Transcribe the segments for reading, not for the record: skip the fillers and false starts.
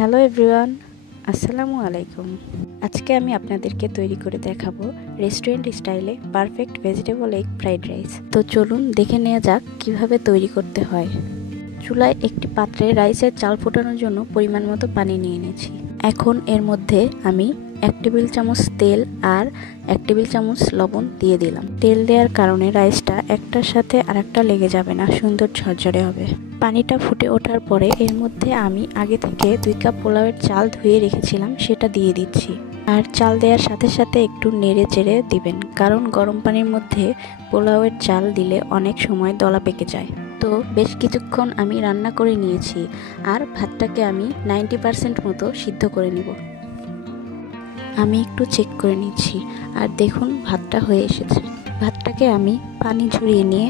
Hello everyone, আসসালামু আলাইকুম। আজকে আমি আপনাদেরকে তৈরি করে দেখাবো রেস্টুরেন্ট স্টাইলে perfect vegetable egg fried rice. তো চলুন দেখে নেওয়া যাক কিভাবে তৈরি করতে হয়। চুলায় একটি পাত্রে রাইসের চাল ফোটানোর জন্য পরিমাণ মতো পানি নিয়ে নিয়েছি। এখন এর মধ্যে আমি 1 টেবিল চামচ তেল আর 1 টেবিল চামচ লবণ দিয়ে দিলাম। তেল দেওয়ার কারণে রাইসটা একটার সাথে আরেকটা লেগে যাবে না, সুন্দর ঝরঝরে হবে। পানিটা ফুটে ওঠার পরে এর মধ্যে আমি আগে থেকে 2 কাপ পোলাওয়ের চাল ধুয়ে রেখেছিলাম, সেটা দিয়ে দিচ্ছি। আর চাল দেওয়ার সাথে সাথে একটু নেড়ে চেড়ে দিবেন, কারণ গরম পানির মধ্যে পোলাওয়ের চাল দিলে অনেক সময় দলা পেকে যায়। তো বেশ কিছুক্ষণ আমি রান্না করে নিয়েছি আর ভাতটাকে আমি 90% মতো সিদ্ধ করে নিব। আমি একটু চেক করে নিচ্ছি আর দেখুন ভাতটা হয়ে এসেছে। ভাতটাকে আমি পানি ঝরিয়ে নিয়ে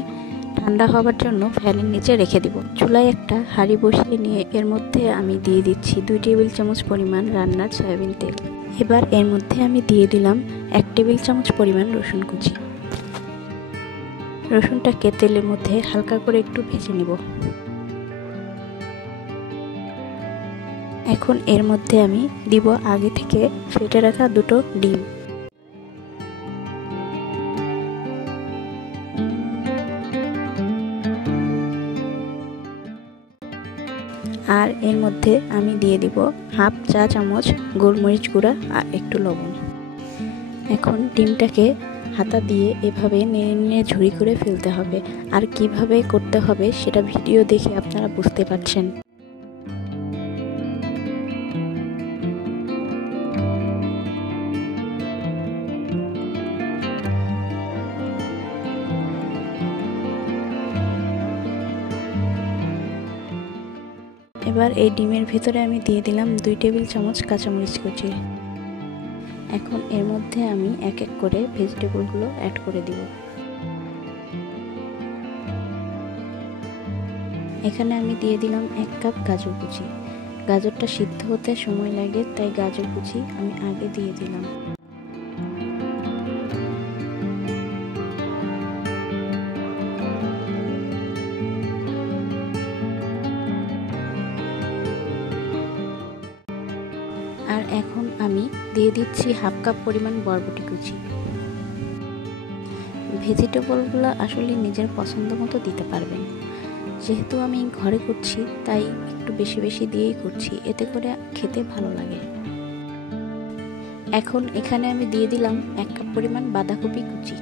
ঠান্ডা হবার জন্য ফ্যানের নিচে রেখে দিব। চুলায় একটা হাঁড়ি বসিয়ে নিয়ে এর মধ্যে আমি দিয়ে দিচ্ছি 2 টেবিল চামচ পরিমাণ রান্নার সয়াবিন তেল। এবার এর মধ্যে আমি দিয়ে দিলাম 1 টেবিল চামচ পরিমাণ রসুন কুচি। রসুনটাকে তেলের মধ্যে হালকা করে একটু ভেজে নিব। এখন এর মধ্যে আমি দিব আগে থেকে ফেটে রাখা 2টো ডিম। আর এর মধ্যে আমি দিয়ে দিব হাফ চা চামচ গোলমরিচ গুঁড়া আর একটু লবণ। এখন ডিমটাকে হাতা দিয়ে এভাবে নেড়ে নেড়ে ঝুরি করে ফেলতে হবে। আর কিভাবে করতে হবে সেটা ভিডিও দেখে আপনারা বুঝতে পারছেন। এবার এই ডিমের ভিতরে আমি দিয়ে দিলাম 2 টেবিল চামচ কাঁচামরিচ কুচি। এখন এর মধ্যে আমি এক এক করে ভেজিটেবলগুলো অ্যাড করে দিব। এখানে আমি দিয়ে দিলাম 1 কাপ গাজর কুচি। গাজরটা সিদ্ধ হতে সময় লাগে, তাই গাজর কুচি আমি আগে দিয়ে দিলাম। আর এখন আমি দিয়ে দিচ্ছি হাফ কাপ পরিমাণ বরবটি কুচি। ভেজিটেবলগুলো আসলে নিজের পছন্দ মতো দিতে পারবেন। যেহেতু আমি ঘরে করছি তাই একটু বেশি বেশি দিয়েই করছি, এতে করে খেতে ভালো লাগে। এখন এখানে আমি দিয়ে দিলাম 1 কাপ পরিমাণ বাঁধাকপি কুচি।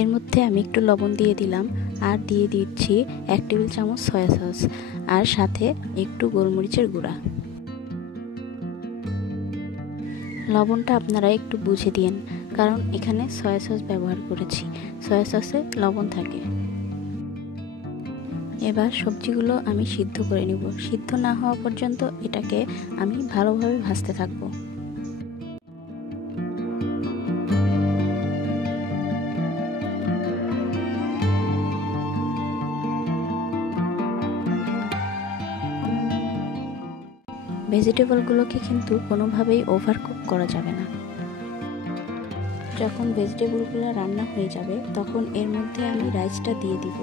এর মধ্যে আমি একটু লবণ দিয়ে দিলাম আর দিয়ে দিচ্ছি 1 টেবিল চামচ সয়া সস আর সাথে একটু গোলমরিচের গুঁড়া। লবণটা আপনারা একটু বুঝে দিন, কারণ এখানে সয়া সস ব্যবহার করেছি, সয়া সসে লবণ থাকে। এবার সবজিগুলো আমি সিদ্ধ করে নিব। সিদ্ধ না হওয়া পর্যন্ত এটাকে আমি ভালোভাবে ভাজতে থাকবো। ভেজিটেবলগুলোকে কিন্তু কোনোভাবেই ওভারকুক করা যাবে না। যখন ভেজিটেবলগুলো রান্না হয়ে যাবে তখন এর মধ্যে আমি রাইসটা দিয়ে দিব।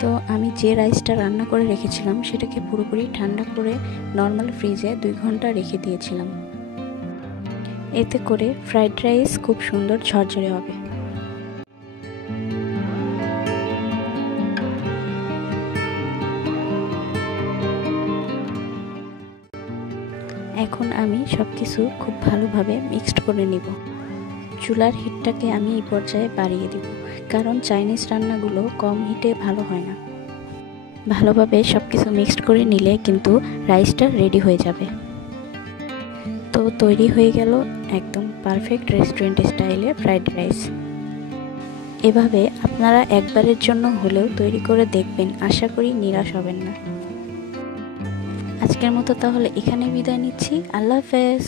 তো আমি যে রাইসটা রান্না করে রেখেছিলাম সেটাকে পুরোপুরি ঠান্ডা করে নর্মাল ফ্রিজে 2 ঘন্টা রেখে দিয়েছিলাম। এতে করে ফ্রাইড রাইস খুব সুন্দর ঝরঝরে হবে। এখন আমি সবকিছু খুব ভালোভাবে মিক্সড করে নিব। চুলার হিটটাকে আমি এই পর্যায়ে বাড়িয়ে দিব, কারণ চাইনিজ রান্নাগুলো কম হিটে ভালো হয় না। ভালোভাবে সবকিছু মিক্সড করে নিলে কিন্তু রাইসটা রেডি হয়ে যাবে। তো তৈরি হয়ে গেল একদম পারফেক্ট রেস্টুরেন্ট স্টাইলে ফ্রাইড রাইস। এভাবে আপনারা একবারের জন্য হলেও তৈরি করে দেখবেন, আশা করি নিরাশ হবেন না। আজকের মতো তাহলে এখানে বিদায় নিচ্ছি। আল্লাহ হাফেজ।